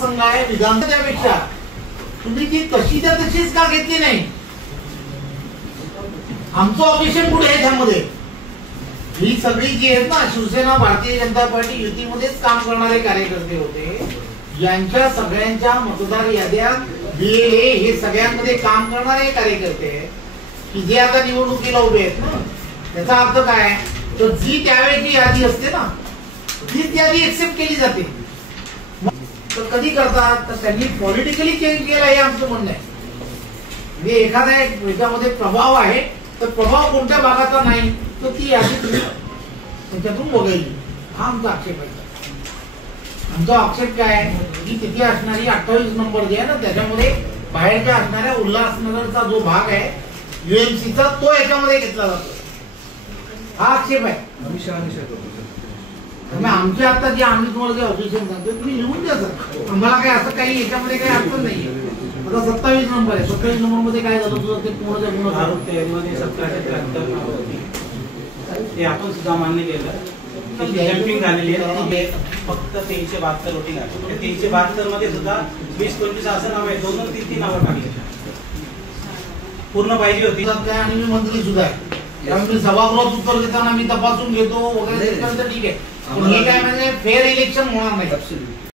संघ आहे विधानसभेपेक्षा तुम्ही ती तशीच्या तशीच का घेतली नाही? आमचं ऑब्जेक्शन कुठे आहे त्यामध्ये? ही सगळी जी आहेत ना शिवसेना भारतीय जनता पार्टी युतीमध्येच काम करणारे कार्यकर्ते होते, यांच्या सगळ्यांच्या मतदार याद्या बीएलए हे सगळ्यांमध्ये काम करणारे कार्यकर्ते की जे आता निवडणुकीला उभे आहेत ना, त्याचा अर्थ काय? तर जी त्यावेळेची यादी असते ना तीच यादी एक्सेप्ट केली जाते. तर कधी करतात? तर त्यांनी पॉलिटिकली चेंज केला हे आमचं म्हणणं आहे. म्हणजे एखाद्या याच्यामध्ये प्रभाव आहे तर प्रभाव कोणत्या भागाचा नाही तर ती यादी त्याच्यातून वगळली. हा आमचा आक्षेप आहे. आमचा आक्षेप काय आहे की तिथे असणारी 28 नंबर जे आहे ना त्याच्यामध्ये बाहेरच्या असणाऱ्या उल्हासनगरचा जो भाग आहे यूएमसीचा तो याच्यामध्ये घेतला जातो. हा आक्षेप आहे. आमच्या आता जे आम्ही तुम्हाला जे ऑब्जेक्शन सांगतो तुम्ही लिहून द्या सर. आम्हाला काय असं काही याच्यामध्ये काही अडचण नाहीये. आता 27 नंबर आहे. 27 नंबर मध्ये काय झालं तुझं ते पूर्ण ते आपण सुद्धा मान्य केलं. जम्पिंग झालेली आहे. फक्त 372 वोटिंग आहे. 372 मध्ये सुद्धा 20-25 असं नाव आहे. 2-3 नावं टाकली पूर्ण पाहिजे होती. आणि मी मंत्री सुद्धा आहे. त्यामुळे सभागृहात उत्तर देताना मी तपासून घेतो वगैरे ठीक आहे. पण हे काय म्हणजे फेअर इलेक्शन होणार नाही.